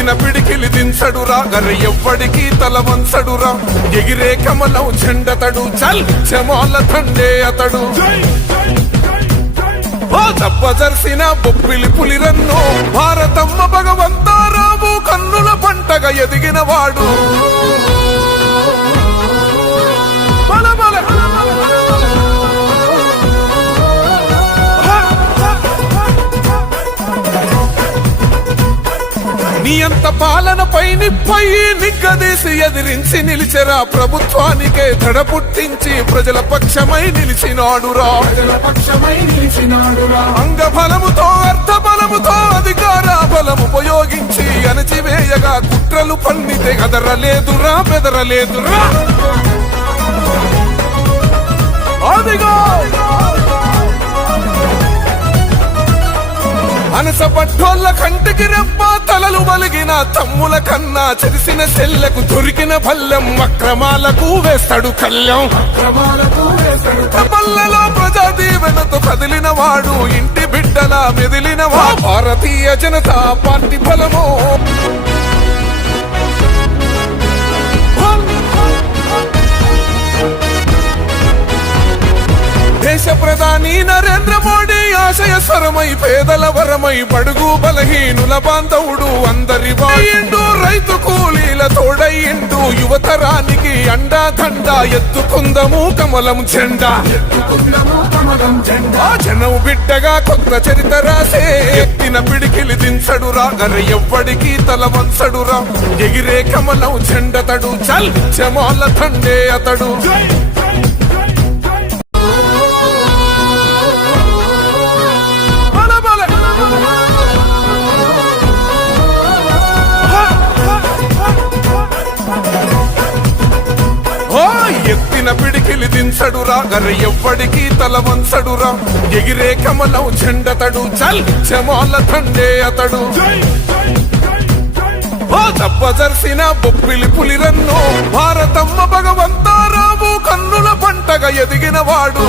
ఎత్తిన పిడికిలి దించడురా గర్ర ఎవ్వడికి తల వంచడురా ఎగిరే కమలం చెండతడు చల్ జమాల తండే అతడు దప్పజర్సిన బొప్పిలి పులిరన్ను భారతమ్మ భగవంతారావు కన్నుల పంటగా ఎదిగిన వాడు నీ అంత పాలనపై నిప్పై నిగ్గదీసి ఎదిరించి నిలిచెరా ప్రభుత్వానికే దడ పుట్టించి ప్రజల పక్షమై నిలిచినాడురా అంగ బలముతో అర్థ బలముతో అధికార బలము ఉపయోగించి అణచివేయగా కుట్రలు పన్నితే అదరలేదురా బెదరలేదురా అదిగో అనసపట్టోళ్ళ కంటికి రెప్ప తలలు వలిగిన తమ్ముల కన్నా చెరిసిన చెల్లకు దొరికిన ఫల్యం అక్రమాలకు వేస్తాడు కళ్యం పల్లెలో ప్రజా దీవెనతో కదిలిన వాడు ఇంటి బిడ్డల మెదిలిన భారతీయ జనతా పార్టీ బలము దేశ ప్రధాని నరేంద్ర మోడీ ఆశయ స్వరమై పేదల వరమై బడుగు బలహీనుల బాంధవుడు అందరి వాయిండు రైతు కూలీల తోడయిండు యువతరానికి అండా దండ ఎత్తుకుందము కమలం జెండా జనం బిడ్డగా కొత్త చరిత రాసే ఎత్తిన పిడికిలి దించడురా గర్ర ఎవ్వడికి తల వంచడురా ఎగిరే కమలం జెండతడు చల్ జమాల తండే అతడు ఎత్తిన పిడికిలి దించడురా గర్ర ఎవ్వడికి తల వంచడురా ఎగిరే కమలం చెండతడు చల్ జమాల తండే అతడు దప్పజర్సిన బొప్పిలి పులిరన్ను భారతమ్మ భగవంతారావు కన్నుల పంటగా ఎదిగిన వాడు